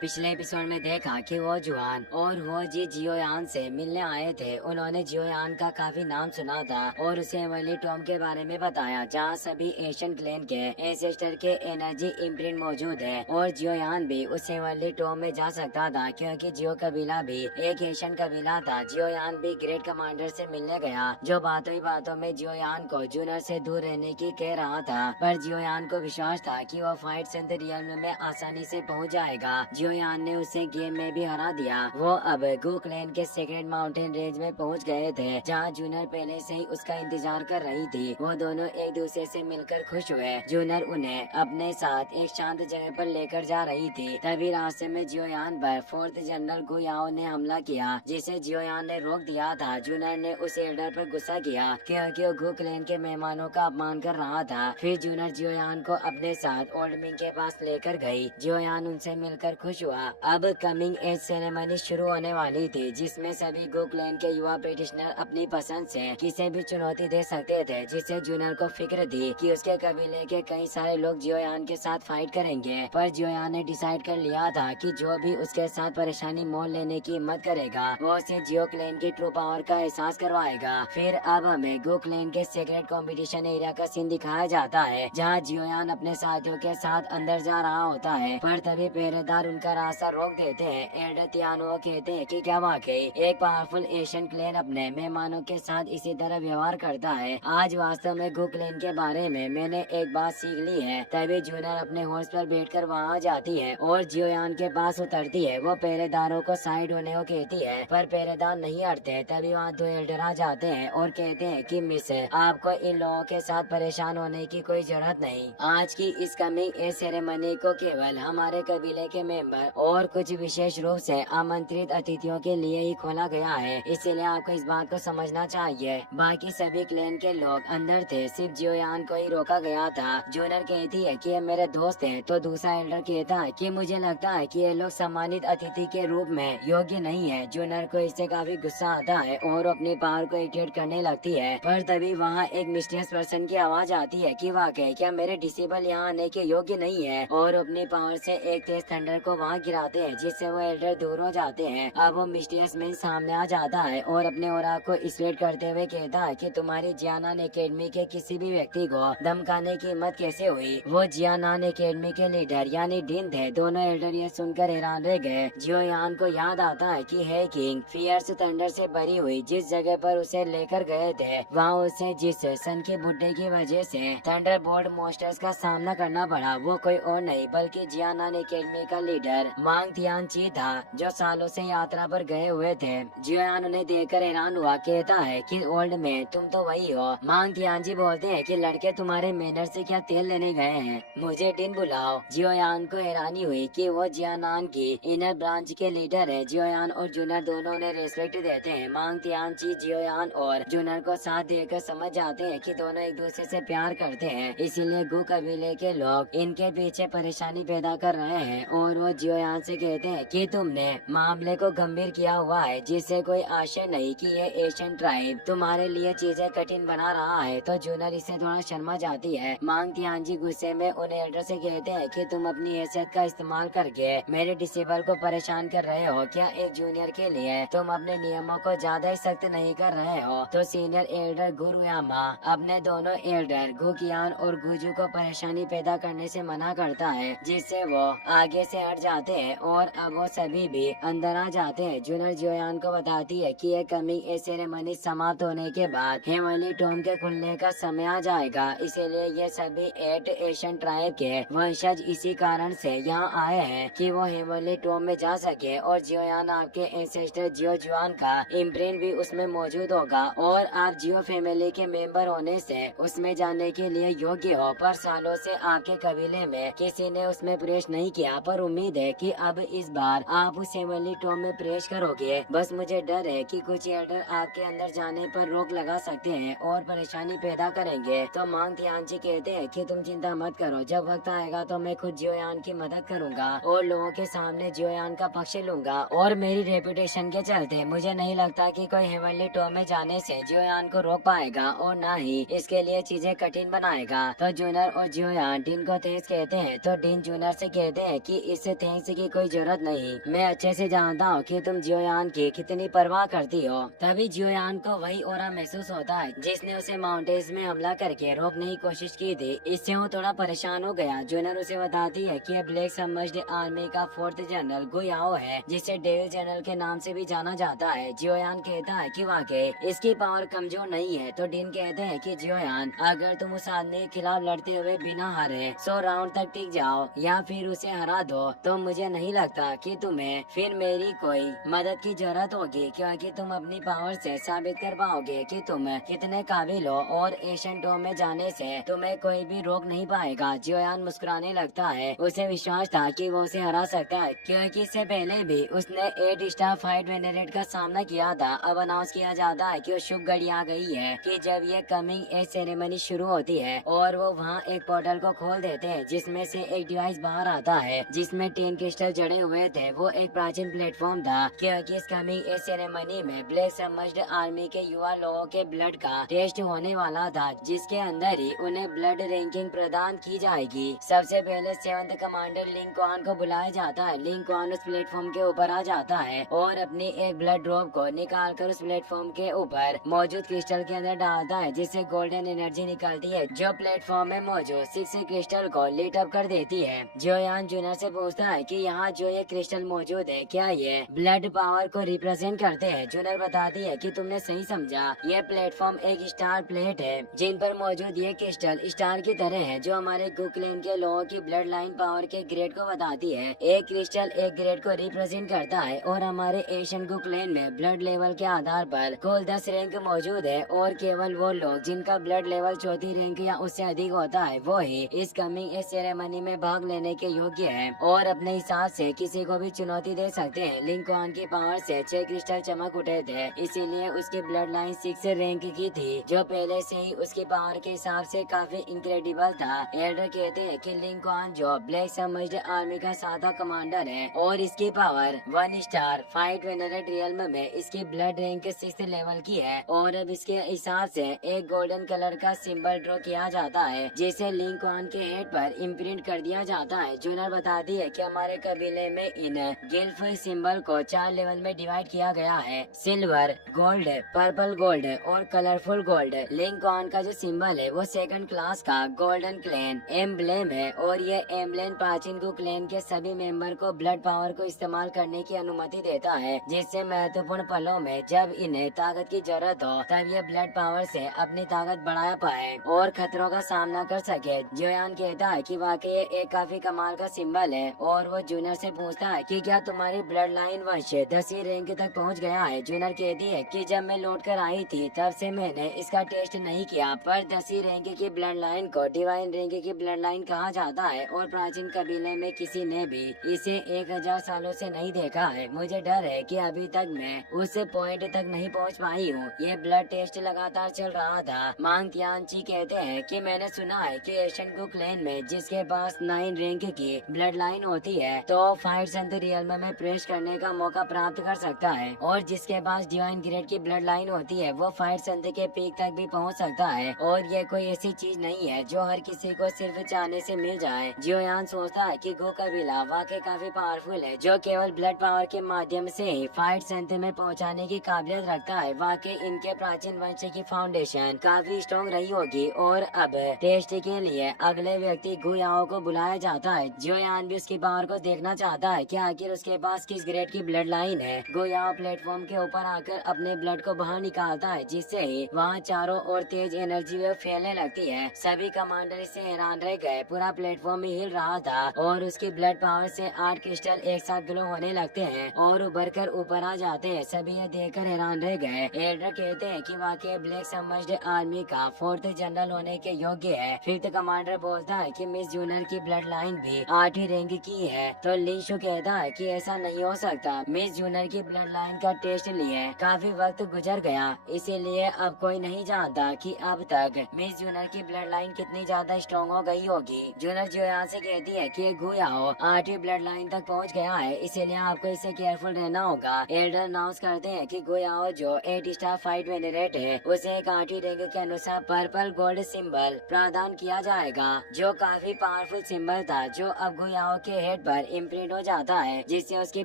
पिछले एपिसोड में देखा कि वो जुआन और वो जी जियोयान से मिलने आए थे। उन्होंने जियोयान का काफी नाम सुना था और उसे एवरली टॉम के बारे में बताया, जहाँ सभी एशियन क्लैन के एंसेस्टर के एनर्जी इम्प्रिंट मौजूद है और जियोयान भी उस एवरली टॉम में जा सकता था, क्योंकि जियो कबीला भी एक एशियन कबीला था। जियोयान भी ग्रेट कमांडर से मिलने गया, जो बातों ही बातों में जियोयान को जूनर से दूर रहने की कह रहा था, पर जियोयान को विश्वास था कि वो फाइट सेंटर रियल में आसानी से पहुंच जाएगा। जियोयान ने उसे गेम में भी हरा दिया। वो अब गू क्लैन के सीक्रेट माउंटेन रेंज में पहुंच गए थे, जहां जूनर पहले से ही उसका इंतजार कर रही थी। वो दोनों एक दूसरे से मिलकर खुश हुए। जूनर उन्हें अपने साथ एक शांत जगह पर लेकर जा रही थी। तभी रास्ते में जियोयान पर फोर्थ जनरल गु याओ ने हमला किया, जिसे जियोयान ने रोक दिया था। जूनर ने उस एल्डर पर गुस्सा किया, क्योंकि वो गू क्लैन के मेहमानों का अपमान कर रहा था। फिर जूनर जियोयान को अपने साथ ओल्ड मिंग के पास लेकर गई। जियोयान उनसे मिलकर खुश हुआ। अब कमिंग एज सेरेमनी शुरू होने वाली थी, जिसमें सभी गो क्लैन के युवा प्रेटिशनर अपनी पसंद से किसी भी चुनौती दे सकते थे, जिससे जूनर को फिक्र थी कि उसके कबीले के कई सारे लोग जियोयान के साथ फाइट करेंगे। पर जियोयान ने डिसाइड कर लिया था कि जो भी उसके साथ परेशानी मोल लेने की हिम्मत करेगा, वो उसे जियो क्लैन की ट्रू पावर का एहसास करवाएगा। फिर अब हमें गो क्लैन के सीक्रेट कंपटीशन एरिया का सीन दिखाया जाता है, जहाँ जियोयान अपने साथियों के साथ अंदर जा रहा होता है, पर तभी पहरेदार उनका रास्ता रोक देते हैं। एल्डर तियानो कहते हैं कि क्या वाकई एक पावरफुल एशियन क्लैन अपने मेहमानों के साथ इसी तरह व्यवहार करता है। आज वास्तव में गु क्लैन के बारे में मैंने एक बात सीख ली है। तभी जूनर अपने हॉर्स पर बैठकर वहाँ जाती है और जियोयान के पास उतरती है। वो पहरेदारों को साइड होने को कहती है, पर पहरेदार नहीं हटते। तभी वहाँ दो एल्डर आ जाते हैं और कहते हैं कि मिस, आपको इन लोगों के साथ परेशान होने की कोई जरूरत नहीं। आज की इस कमिंग एज सेरेमनी को केवल हमारे कबीले के मेंबर और कुछ विशेष रूप से आमंत्रित अतिथियों के लिए ही खोला गया है, इसलिए आपको इस बात को समझना चाहिए। बाकी सभी क्लैन के लोग अंदर थे, सिर्फ जियोयान को ही रोका गया था। जूनर कहती है कि ये मेरे दोस्त हैं, तो दूसरा एल्डर कहता है कि मुझे लगता है कि ये लोग सम्मानित अतिथि के रूप में योग्य नहीं है। जूनर को इससे काफी गुस्सा आता है और अपनी पावर को इरिटेट करने लगती है, पर तभी वहाँ एक मिस्टीरियस पर्सन की आवाज आती है कि वाकई क्या मेरे डिसेबल यहाँ आने के योग्य नहीं है, और अपनी पावर से एक तेज थंडर को वहाँ गिराते हैं, जिससे वो एल्डर दूर हो जाते हैं। अब वो मिस्टीरियस मैन सामने आ जाता है और अपने ओरा को स्प्रेड करते हुए कहता है कि तुम्हारी जियानान एकेडमी के किसी भी व्यक्ति को धमकाने की हिम्मत कैसे हुई। वो जियानान एकेडमी के लीडर यानी डीन थे। दोनों एल्डर ये सुनकर हैरान रह गए। जियोयान को याद आता है कि हे किंग, फियर्स थंडर से भरी हुई जिस जगह पर उसे लेकर गए थे, वहाँ उसे जिस सन के बुड्ढे की वजह से थंडर बोल्ट मॉन्स्टर्स का सामना करना पड़ा, वो कोई और नहीं बल्कि जियानान एकेडमी का लीडर मांग तियानची था, जो सालों से यात्रा पर गए हुए थे। जियोयान उन्हें देखकर हैरान हुआ, कहता है कि ओल्ड में तुम तो वही हो। मांग तियानची बोलते हैं कि लड़के तुम्हारे मेनर से क्या तेल लेने गए हैं, मुझे डिन बुलाओ। जियोयान को हैरानी हुई कि वो जियानान की इनर ब्रांच के लीडर है। जियोयान और जूनर दोनों ने रेस्पेक्ट देते हैं। मांग तियानची जियोयान और जूनर को साथ देकर समझ जाते हैं कि दोनों एक दूसरे से प्यार करते हैं, इसीलिए गु कबीले के लोग इनके पीछे परेशानी पैदा कर रहे हैं। और वो जियोयान से कहते हैं कि तुमने मामले को गंभीर किया हुआ है, जिससे कोई आशय नहीं कि ये एशियन ट्राइब तुम्हारे लिए चीजें कठिन बना रहा है। तो जूनर इससे थोड़ा शर्मा जाती है। मांग तियानची गुस्से में उन एल्डर से कहते हैं कि तुम अपनी हैसियत का इस्तेमाल करके मेरे डिसेबल को परेशान कर रहे हो। क्या एक जूनियर के लिए तुम अपने नियमों को ज्यादा ही सख्त नहीं कर रहे हो? तो सीनियर एल्डर गुरुयामा अपने दोनों एल्डर गुकियान और गुजू को परेशानी पैदा करने से मना करता है, जिससे वो आगे से हट जाते हैं और अब वो सभी भी अंदर आ जाते हैं। जूनर जियोयान को बताती है कि ये कमिंग एज सेरेमनी समाप्त होने के बाद हेवनली टॉम के खुलने का समय आ जाएगा, इसीलिए ये सभी 8 एशियन ट्राइब के वंशज इसी कारण से यहाँ आए हैं कि वो हेवनली टॉम में जा सके। और जियोयान आपके एंसेस्टर जियो जुआन का इम्प्रिंट भी उसमें मौजूद होगा और आप जियो फैमिली के मेंबर होने से उसमें जाने के लिए योग्य हो। पर सालों से आपके कबीले में किसी ने उसमें प्रवेश नहीं किया, पर उम्मीद है कि अब इस बार आप उस हेवनली टॉम में प्रवेश करोगे। बस मुझे डर है कि कुछ एल्डर आपके अंदर जाने पर रोक लगा सकते हैं और परेशानी पैदा करेंगे। तो मांग तियानची कहते हैं कि तुम चिंता मत करो, जब वक्त आएगा तो मैं खुद जियोयान की मदद करूंगा और लोगों के सामने जियोयान का पक्ष लूंगा। और मेरी रेपुटेशन के चलते मुझे नहीं लगता कि कोई हेवनली टॉम में जाने से जियोयान को रोक पाएगा और न ही इसके लिए चीजें कठिन बनाएगा। तो जूनर और जियोयान डिन को तेज कहते हैं, तो डिन जूनर से कहते हैं कि इस थैंक्स की कोई जरूरत नहीं, मैं अच्छे से जानता हूँ कि तुम जियोयान की कितनी परवाह करती हो। तभी जियोयान को वही ऑरा महसूस होता है जिसने उसे माउंटेन्स में हमला करके रोकने की कोशिश की थी। इससे वो थोड़ा परेशान हो गया। जूनर उसे बताती है कि ब्लैक सबमर्ज्ड आर्मी का 4th जनरल गुयाओ है, जिसे डेविल जनरल के नाम से भी जाना जाता है। जियोयान कहता है कि वाकई इसकी पावर कमजोर नहीं है। तो डीन कहते हैं कि जियोयान, अगर तुम उस आदमी के खिलाफ लड़ते हुए बिना हारे 100 राउंड तक टिक जाओ या फिर उसे हरा दो, तो मुझे नहीं लगता कि तुम्हें फिर मेरी कोई मदद की जरूरत होगी, क्योंकि तुम अपनी पावर से साबित कर पाओगे कि तुम कितने काबिल हो और एशियन टॉप में जाने से तुम्हें कोई भी रोक नहीं पाएगा। जियोयान मुस्कुराने लगता है। उसे विश्वास था कि वो उसे हरा सकता है, क्योंकि इससे पहले भी उसने 8 स्टार फाइट वेनरेट का सामना किया था। अब अनाउंस किया जाता है कि वो शुभ घड़ी आ गई है कि जब ये कमिंग एज सेरेमनी शुरू होती है और वो वहाँ एक पोर्टल को खोल देते हैं, जिसमें से एक डिवाइस बाहर आता है जिसमें 10 क्रिस्टल जड़े हुए थे। वो एक प्राचीन प्लेटफॉर्म था, क्योंकि इस कमिंग एज सेरेमनी में ब्लैक सबमर्ज्ड आर्मी के युवा लोगों के ब्लड का टेस्ट होने वाला था, जिसके अंदर ही उन्हें ब्लड रैंकिंग प्रदान की जाएगी। सबसे पहले 7th कमांडर लिंग क्वान को बुलाया जाता है। लिंग क्वान उस प्लेटफॉर्म के ऊपर आ जाता है और अपनी एक ब्लड ड्रॉप को निकाल कर उस प्लेटफॉर्म के ऊपर मौजूद क्रिस्टल के अंदर डालता है, जिससे गोल्डन एनर्जी निकलती है जो प्लेटफॉर्म में मौजूद 6 क्रिस्टल को लीट अप कर देती है। जियोयान जूनर से पूछता है कि यहाँ जो ये क्रिस्टल मौजूद है, क्या ये ब्लड पावर को रिप्रेजेंट करते हैं? जूनर बताती है कि तुमने सही समझा, ये प्लेटफॉर्म एक स्टार प्लेट है जिन पर मौजूद ये क्रिस्टल स्टार की तरह है, जो हमारे गुक्लेन के लोगों की ब्लड लाइन पावर के ग्रेड को बताती है। एक क्रिस्टल एक ग्रेड को रिप्रेजेंट करता है और हमारे एशियन गुक्लेन में ब्लड लेवल के आधार पर कुल 10 रैंक मौजूद है और केवल वो लोग जिनका ब्लड लेवल 4थी रैंक या उससे अधिक होता है वो ही इस कमिंग एज सेरेमनी में भाग लेने के योग्य है और अपने हिसाब से किसी को भी चुनौती दे सकते हैं। लिंग क्वान की पावर से 6 क्रिस्टल चमक उठे थे, इसीलिए उसकी ब्लड लाइन 6 रैंक की थी, जो पहले से ही उसकी पावर के हिसाब से काफी इनक्रेडिबल था। एल्डर कहते हैं कि लिंग क्वान जो ब्लैक सबमर्ज्ड आर्मी का 7वां कमांडर है और इसकी power 1 star fight venerate realm में इसकी ब्लड रैंक 6th लेवल की है और अब इसके हिसाब से एक गोल्डन कलर का सिंबल ड्रॉ किया जाता है, जिसे लिंग क्वान के हेड पर इम्प्रिंट कर दिया जाता है। जूनर बताती है कि हमारे कबीले में इन गिल्फ सिंबल को 4 लेवल में डिवाइड किया गया है, सिल्वर, गोल्ड, पर्पल गोल्ड और कलरफुल गोल्ड। लिंग क्वान का जो सिंबल है वो 2nd क्लास का गोल्डन क्लेन एम्ब्लेम है और ये एम्ब्लेम प्राचीन को क्लेन के सभी मेंबर को ब्लड पावर को इस्तेमाल करने की अनुमति देता है, जिससे महत्वपूर्ण पलों में जब इन्हें ताकत की जरूरत हो तब ये ब्लड पावर से अपनी ताकत बढ़ा पाए और खतरों का सामना कर सके। जियोयान कहता है कि वाकई ये एक काफी कमाल का सिंबल है और वो जूनियर से पूछता है कि क्या तुम्हारी ब्लड लाइन वंश 10वीं रैंक तक पहुंच गया है। जूनियर कहती है कि जब मैं लौट कर आई थी तब से मैंने इसका टेस्ट नहीं किया, पर 10वीं रैंक की ब्लड लाइन को डिवाइन रैंक की ब्लड लाइन कहा जाता है और प्राचीन कबीले में किसी ने भी इसे 1000 सालों से नहीं देखा है। मुझे डर है कि अभी तक मैं उस पॉइंट तक नहीं पहुंच पाई हूँ। ये ब्लड टेस्ट लगातार चल रहा था। मांग तियानची कहते हैं कि मैंने सुना है कि एशियन को क्लेन में जिसके पास 9 रैंक की ब्लड लाइन होती है तो फाइट संत रियल्म में प्रवेश करने का मौका प्राप्त कर सकता है और जिसके पास डिवाइन ग्रेड की ब्लड लाइन होती है वो फाइट संत के पीक तक भी पहुंच सकता है और ये कोई ऐसी चीज नहीं है जो हर किसी को सिर्फ चाहने से मिल जाए। जियोयान सोचता है कि गो कबीला वाकई काफी पावरफुल है, जो केवल ब्लड पावर के माध्यम से ही फाइट संत में पहुंचाने की काबिलियत रखता है। वाकई इनके प्राचीन वंश की फाउंडेशन काफी स्ट्रॉन्ग रही होगी और अब टेस्ट के लिए अगले व्यक्ति गुयाओ को बुलाया जाता है। जियोयान भी उसकी पावर को देखना चाहता है कि आखिर उसके पास किस ग्रेड की ब्लड लाइन है। गुयाओ प्लेटफॉर्म के ऊपर आकर अपने ब्लड को बाहर निकालता है, जिससे ही वहाँ चारों ओर तेज एनर्जी वेव फैलने लगती है। सभी कमांडर इससे हैरान रह गए। पूरा प्लेटफॉर्म ही हिल रहा था और उसकी ब्लड पावर से 8 क्रिस्टल एक साथ ग्लो होने लगते हैं और उभर कर ऊपर आ जाते हैं। सभी ये देखकर हैरान रह गए। एल्डर कहते हैं कि वाकई ब्लैक सबमर्ज्ड आर्मी का 4th जनरल होने के योग्य है। 5th कमांडर बोलता है कि मिस जूनियर की ब्लड लाइन भी 8वीं रैंक की है, तो लिंशु कहता है कि ऐसा नहीं हो सकता। मिस जूनियर की ब्लड लाइन का टेस्ट लिए काफी वक्त गुजर गया, इसीलिए अब कोई नहीं जानता कि अब तक मिस जूनियर की ब्लड लाइन कितनी ज्यादा स्ट्रॉन्ग हो गई होगी। जूनियर जियोयान से कहती है कि गुयाओ 8वीं ब्लड लाइन तक पहुंच गया है, इसीलिए आपको इससे केयरफुल रहना होगा। एल्डर अनाउंस करते हैं कि गुयाओ जो 8 स्टार फाइट वेनरेट है उसे एक 8वीं रैंक के अनुसार पर्पल गोल्ड सिंबल प्रदान किया जाएगा, जो काफी पावरफुल सिंबल था, जो अब गुयाओ के हेड हेड पर इम्प्रिंट हो जाता है, जिससे उसकी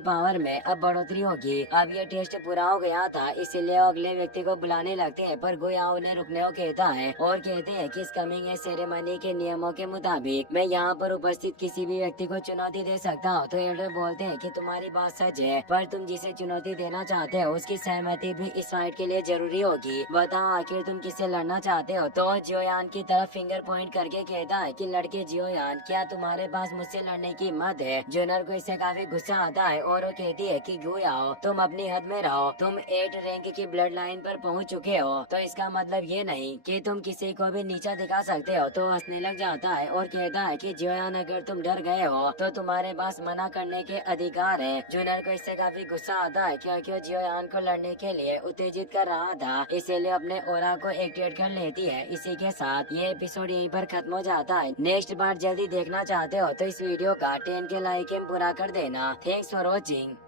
पावर में अब बढ़ोतरी होगी। अब ये टेस्ट पूरा हो गया था, इसीलिए अगले व्यक्ति को बुलाने लगते हैं, पर गोया उन्हें रुकने को कहता है और कहते हैं कि इस कमिंग सेरेमनी के नियमों के मुताबिक मैं यहाँ पर उपस्थित किसी भी व्यक्ति को चुनौती दे सकता हूँ। तो एल्डर बोलते हैं कि तुम्हारी बात सच है, पर तुम जिसे चुनौती देना चाहते हो उसकी सहमति भी इस फाइट के लिए जरूरी होगी। बताओ आखिर तुम किससे लड़ना चाहते हो। तो जियोयान की तरफ फिंगर पॉइंट करके कहता है कि लड़के जियोयान, क्या तुम्हारे पास मुझसे लड़ने की हिम्मत है। जोनर को इससे काफी गुस्सा आता है और वो कहती है कि गुयाओ तुम अपनी हद में रहो, तुम 8 रैंक की ब्लड लाइन पर पहुंच चुके हो, तो इसका मतलब ये नहीं कि तुम किसी को भी नीचा दिखा सकते हो। तो हंसने लग जाता है और कहता है कि जियोयान अगर तुम डर गए हो तो तुम्हारे पास मना करने के अधिकार है। जूनर को इससे काफी गुस्सा आता है क्योंकि वो जियोयान को लड़ने के लिए उत्तेजित कर रहा था, इसीलिए अपने ओरा को एक्टिवेट कर लेती है। इसी के साथ ये एपिसोड यहीं पर खत्म हो जाता है। नेक्स्ट बार जल्दी देखना चाहते हो तो इस वीडियो का 10 के लाइक पूरा कर देना। Thanks for watching.